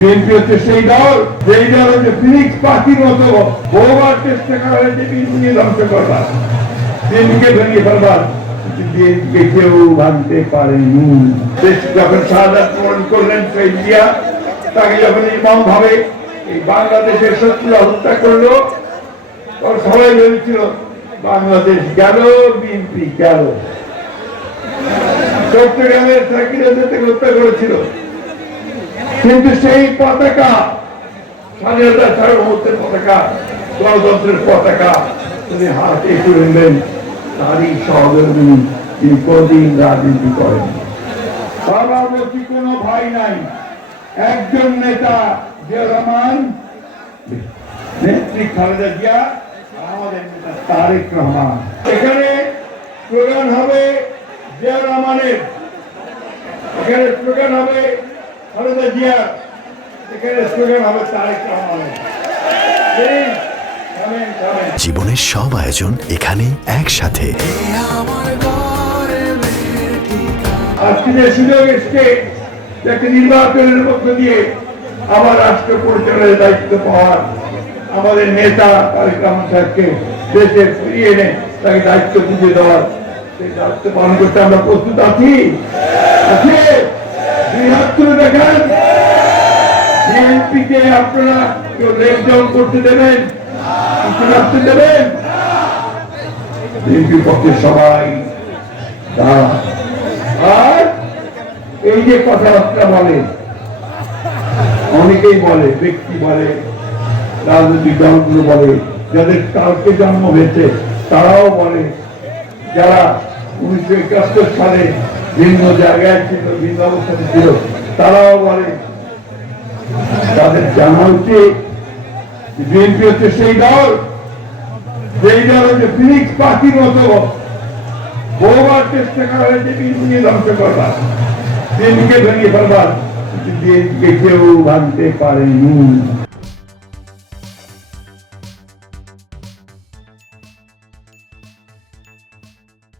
BNP হচ্ছে সেই দল যেই দল হচ্ছে ফিনিক্স পাখির মতো বহুবার চেষ্টা করা হয়েছে বিএনপিকে ধ্বংস করবার, বিএনপিকে ভেঙে ফেলবার, বিএনপিকে কেউ ভাঙতে পারেনি। দেশ যখন শাহাদাত বরণ করলেন শহীদ জিয়া, তাকে যখন নির্মম ভাবে এই বাংলাদেশের শত্রুরা হত্যা করলো, তখন সবাই ভেবেছিল বাংলাদেশ গেল, বিএনপি গেল। চট্টগ্রামের সাকিরাদের হত্যা করেছিল, কিন্তু সেই পতাকা, স্বাধীনতা সার্বভৌমত্বের পতাকা, গণতন্ত্রের পতাকা তিনি হাতে তুলে নেন, তারই সহযোগী তিনি কোনদিন রাজনীতি করেন। সভাপতি কোন ভাই নাই, একজন নেতা জিয়া রহমান, নেত্রী খালেদা জিয়া, আমাদের নেতা তারেক রহমান। এখানে স্লোগান হবে জিয়া রহমানের, এখানে স্লোগান হবে খালেদা জিয়া, এখানে স্লোগান হবে তারেক রহমানের। জীবনের সব আয়োজন এখানে একসাথে। আজকে যে সুযোগ এসছে একটা নির্বাচনের মধ্য দিয়ে আবার রাষ্ট্র পরিচালনার দায়িত্ব পাওয়ার, আমাদের নেতা তারেক রহমান সাহেবকে দেশে ফিরিয়ে এনে তাকে দায়িত্ব বুঝে দেওয়ার, সেই দায়িত্ব পালন করতে আমরা প্রস্তুত আছি। দুই হাত তুলে দেখেন, বিএনপিকে আপনারা কেউ লেকডাউন করতে দেবেন, কিছু রাখতে দেবেন? বিএনপির পক্ষে সবাই। আর এই যে কথাবার্তা বলে, অনেকেই বলে, ব্যক্তি বলে, রাজনৈতিক দলগুলো বলে, যাদের কালকে জন্ম হয়েছে তারাও বলে, যারা 1971 সালে ভিন্ন জায়গায় ছিল, ভিন্ন অবস্থানে ছিল, তারাও বলে, তাদের জানা উচিত বিএনপি হচ্ছে সেই দল যেই দল হচ্ছে ফিনিক্স পাখির মতো বহুবার চেষ্টা করা হয়েছে বিএনপিকে ধ্বংস করবার, বিএনপিকে ভেঙে ফেলবার, বিএনপিকে কেউ ভাঙতে পারেনি।